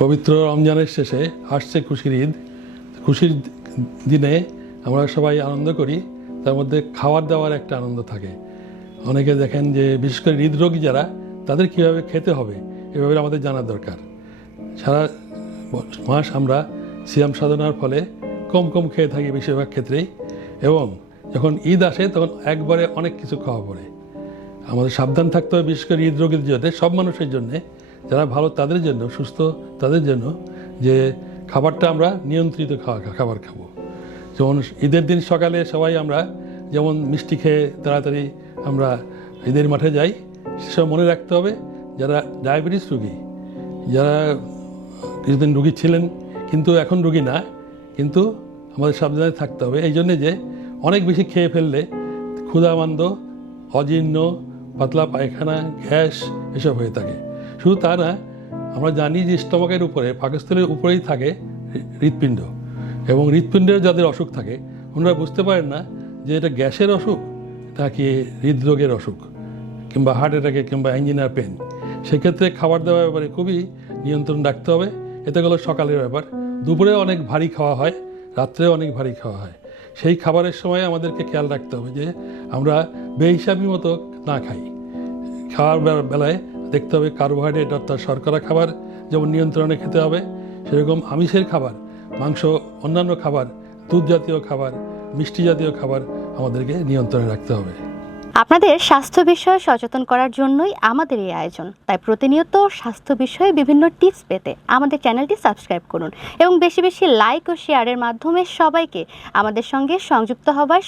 পবিত্র রমজানের শেষে আসছে খুশির ঈদ। খুশির দিনে আমরা সবাই আনন্দ করি, তার মধ্যে খাওয়ার দাওয়ার একটা আনন্দ থাকে। অনেকে দেখেন যে বিশেষ করে হৃদরোগী যারা, তাদের কীভাবে খেতে হবে এভাবে আমাদের জানা দরকার। সারা মাস আমরা সিয়াম সাধনার ফলে কম কম খেয়ে থাকি বেশিরভাগ ক্ষেত্রেই, এবং যখন ঈদ আসে তখন একবারে অনেক কিছু খাওয়া পড়ে। আমাদের সাবধান থাকতে হবে, বিশেষ করে হৃদরোগীর জন্য, সব মানুষের জন্যে, যারা ভালো তাদের জন্য, সুস্থ তাদের জন্য, যে খাবারটা আমরা নিয়ন্ত্রিত খাবার খাবো। যেমন ঈদের দিন সকালে সবাই আমরা যেমন মিষ্টি খেয়ে তাড়াতাড়ি আমরা ঈদের মাঠে যাই, সেসব মনে রাখতে হবে। যারা ডায়াবেটিস রোগী, যারা কিছুদিন রোগী ছিলেন কিন্তু এখন রোগী না, কিন্তু আমাদের সাবধানে থাকতে হবে। এই জন্যে যে অনেক বেশি খেয়ে ফেললে ক্ষুধামান্দ, অজীর্ণ, পাতলা পায়খানা, গ্যাস এসব হয়ে থাকে। শুধু তা না, আমরা জানি যে স্টমাকের উপরে, পাকস্থলীর উপরেই থাকে হৃৎপিণ্ড, এবং হৃৎপিণ্ডের যাদের অসুখ থাকে ওনারা বুঝতে পারেন না যে এটা গ্যাসের অসুখ নাকি হৃদরোগের অসুখ, কিংবা হার্ট অ্যাটাকে, কিংবা অ্যাঞ্জিনার পেন। সেক্ষেত্রে খাবার দাবার ব্যাপারে খুবই নিয়ন্ত্রণ রাখতে হবে। এতে গেলো সকালের ব্যাপার। দুপুরে অনেক ভারী খাওয়া হয়, রাত্রেও অনেক ভারী খাওয়া হয়। সেই খাবারের সময় আমাদেরকে খেয়াল রাখতে হবে যে আমরা বেহিসাবি মতো না খাই। খাওয়ার বেলায় দেখতে হবে কার্বোহাইড্রেট অর্থাৎ শর্করা খাবার যেমন নিয়ন্ত্রণে খেতে হবে, সেরকম আমিষের খাবার, মাংস, অন্যান্য খাবার, দুধ জাতীয় খাবার, মিষ্টি জাতীয় খাবার আমাদেরকে নিয়ন্ত্রণে রাখতে হবে। আপনাদের স্বাস্থ্য বিষয়ে সচেতন করার জন্যই আমাদের এই আয়োজন। তাই প্রতিনিয়ত স্বাস্থ্য বিষয়ে বিভিন্ন টিপস পেতে আমাদের চ্যানেলটি সাবস্ক্রাইব করুন এবং বেশি বেশি লাইক ও শেয়ারের মাধ্যমে সবাইকে আমাদের সঙ্গে সংযুক্ত হবার